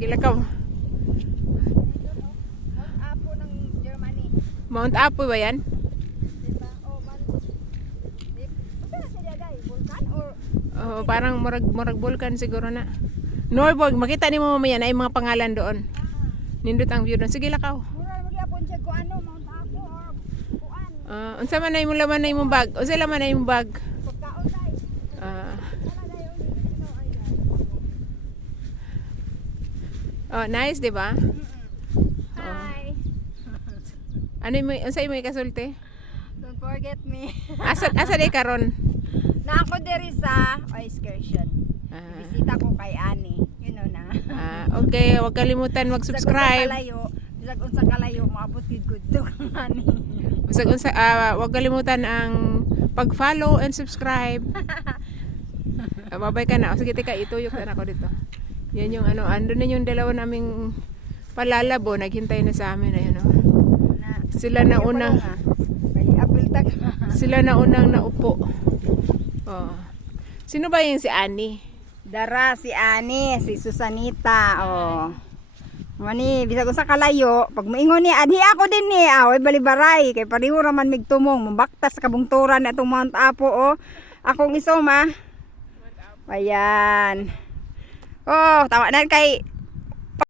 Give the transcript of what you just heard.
Kilakaw. Mount Apo ng Germany. Mount Apo ba yan? Diba? Oh, Basta na siya day, vulkan or Oh, parang murag vulkan siguro na. Norborg, makita ni mo mamaya na yung mga pangalan doon. Nindot ang view doon. Sige, lakaw. mural magyapon siya ko ano, Mount Apo or kuan. Unsa man na imong laman na imong bag? Unsa laman na imong bag? Pagkaon day. Ah, Wala day ulit ito ay day. oh, nice, 'di ba? Hi. Ano mo unsa imong ikasulti? Don't forget me. Asa day karon? Na ako diri sa excursion. Ah, Bisita ko kay Ani. You know na. okay, huwag kalimutan mag-subscribe. Bisag unsa kalayo maabot gid gud to Ani. Bisag unsa huwag kalimutan ang pag-follow and subscribe. Babay ka na. O, sige, tika, ituyok na ako dito. Yan yung ano, andun na yung dalawa naming palalabo, naghintay na sa amin. Ayun, oh. Sila na unang Kay apil tag. sila na unang naupo. Oh. Sino ba yung si Annie? Dara si Ani, si Susanita. Oh. Mani, bisag unsa kalayo, pag moingon ni adhi ako din ni, oy balibaray kay pareho ra man migtumong, mabaktas kabungturan na itong Mount Apo oh. Akong isoma. Ayan. Oh, tawa na kay